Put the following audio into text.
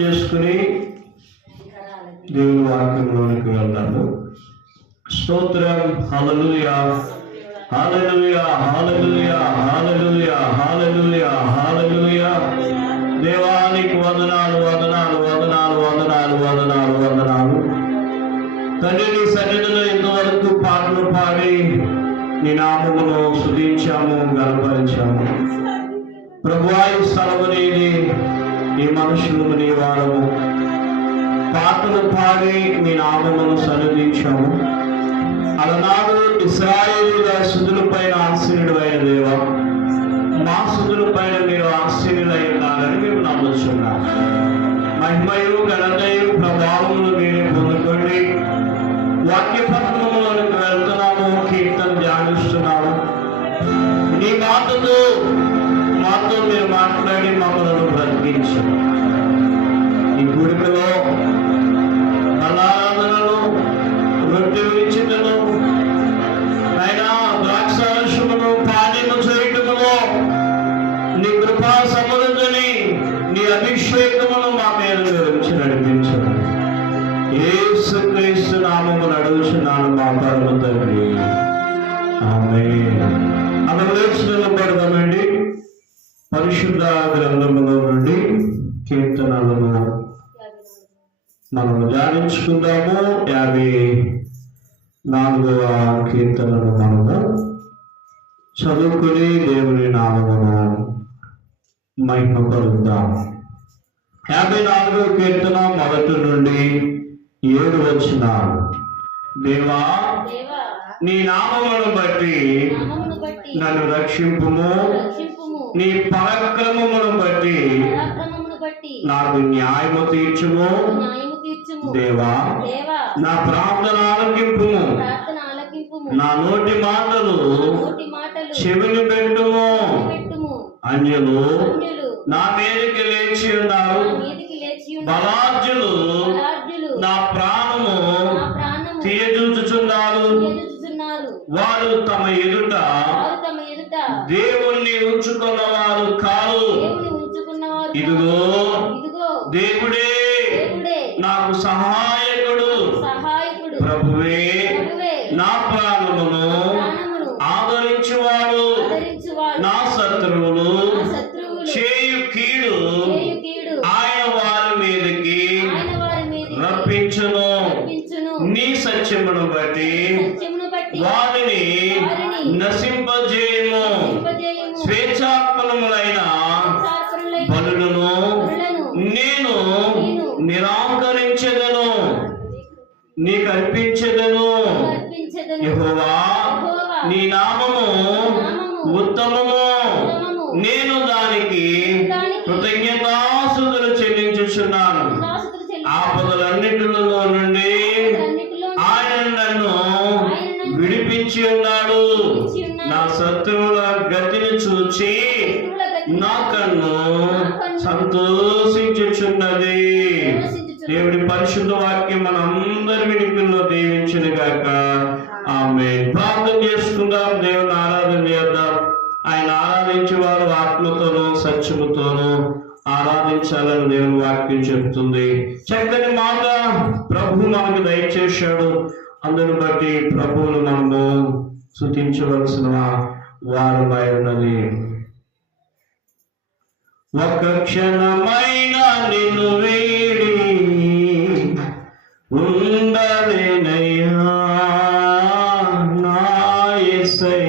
చేసుకుని దేవుని వాక్యంలోనికి వెళ్తాము. స్తోత్రం. హల్లెలూయా, హల్లెలూయా, హల్లెలూయా, హల్లెలూయా, హల్లెలూయా, హల్లెలూయా. దేవానికి వందనాలు, వందనాలు, వందనాలు, వందనాలు, వందనాలు, వందనాలు. తండ్రి, నీ సన్నిధిలో ఇంతవరకు పాటలు పాడి నీ నామమును స్తుతించాము, గణపరిచాము. ప్రభువా, ఈ స్థలము నీది, ఈ మనుషులు నీ వారము. పాటలు పాడి నీ నామమును సన్నిధించాము. అలనాడు ఇశ్రాయేలీయుల స్తుతుల పైన ఆశీనుడు అయిన దేవా, మా స్తుతుల పైన మీరు ఆశీనులై ఉన్నారని మేము నమ్ముచున్నాం. మహిమయు, ఘనతయు, ప్రభావములు మీరే పొందుకోండి. వాక్య పట్టణంలోనికి వెళ్తున్నాము, కీర్తన ధ్యానిస్తున్నాము. నీ మాతో మీరు మాట్లాడి మమ్మల్ని బ్రతికించు. ఈ గుడికలో ఆరాధనలు, రొట్టె విరిచితలు, అయినా ద్రాక్షారసమును పానీయము చేయటములో నీ కృపా సమృద్ధిని, నీ అభిషేకమును మా మీద వివరించి నడిపించు. యేసుక్రీస్తు నామమున అడుగుచున్నాను మా పరమ తండ్రి, ఆమేన్. అందరూ లేచి నిలబడదామండి. పరిశుద్ధ గ్రంథములో నుండి కీర్తనలను మనము ధ్యానించుకుందాము. 54వ కీర్తనను మనము చదువుకుని దేవుని నామమును మహిమపరుద్దాం. 54వ కీర్తన 1 నుండి 7 వచనాలు. దేవా, నీ నామమును బట్టి నన్ను రక్షింపుము. నీ పరాక్రమమును బట్టి నాకు న్యాయము తీర్చుము. దేవా, నా ప్రార్థన ఆలకింపుము. నా నోటి మాటలు చెవిని పెట్టుము. అన్యులు నా మీదకి లేచి ఉన్నారు. బలార్జులు నా ప్రాణము తీయజూచుచున్నారు. వారు తమ ఎదుట దేవుణ్ణి ఉంచుకున్న వారు కాదు. ఇదిగో దేవుడే నాకు సహాయకుడు. ప్రభువే నా ప్రాణమును ఆదరించువాడు. నా శత్రువులు చేయు కీడు ఆయన వారి మీదకి రప్పించును. నీ సత్యమును బట్టి వారిని నశింపజేయము. స్వేచ్ఛాత్మకములైన బలులను నేను నిరాకరించెదను, నీకు అర్పించెదను. యెహోవా, నీ నామము ఉత్తమము. నేను దానికి కృతజ్ఞతాస్తుతులు చెల్లించుచున్నాను. ఆపదలన్నిటిలో నుండి ఆయన నన్ను విడిపించి ఉన్నాడు. నా శత్రువుల గతిని చూచి నా కన్ను సంతోషించుచున్నది. దేవుడి పరిశుద్ధ వాక్యం మనందరి వినికిల్లో దీవించును గాక. ఆమేన్. ప్రార్థన చేసుకుందాం, దేవుని ఆరాధన చేద్దాం. ఆయన ఆరాధించే వారు ఆత్మతోనూ సత్యముతోనూ ఆరాధించాలని దేవుని వాక్యం చెప్తుంది. చక్కని మాట ప్రభు మనకు దయచేశాడు. అందుని బట్టి ప్రభువును మనము స్తుతించవలసిన వారమై ఉన్నది. ఒక్క క్షణమైన నిన్ను వీడి ఉండలేనయ్యా నా యేసయ్యా.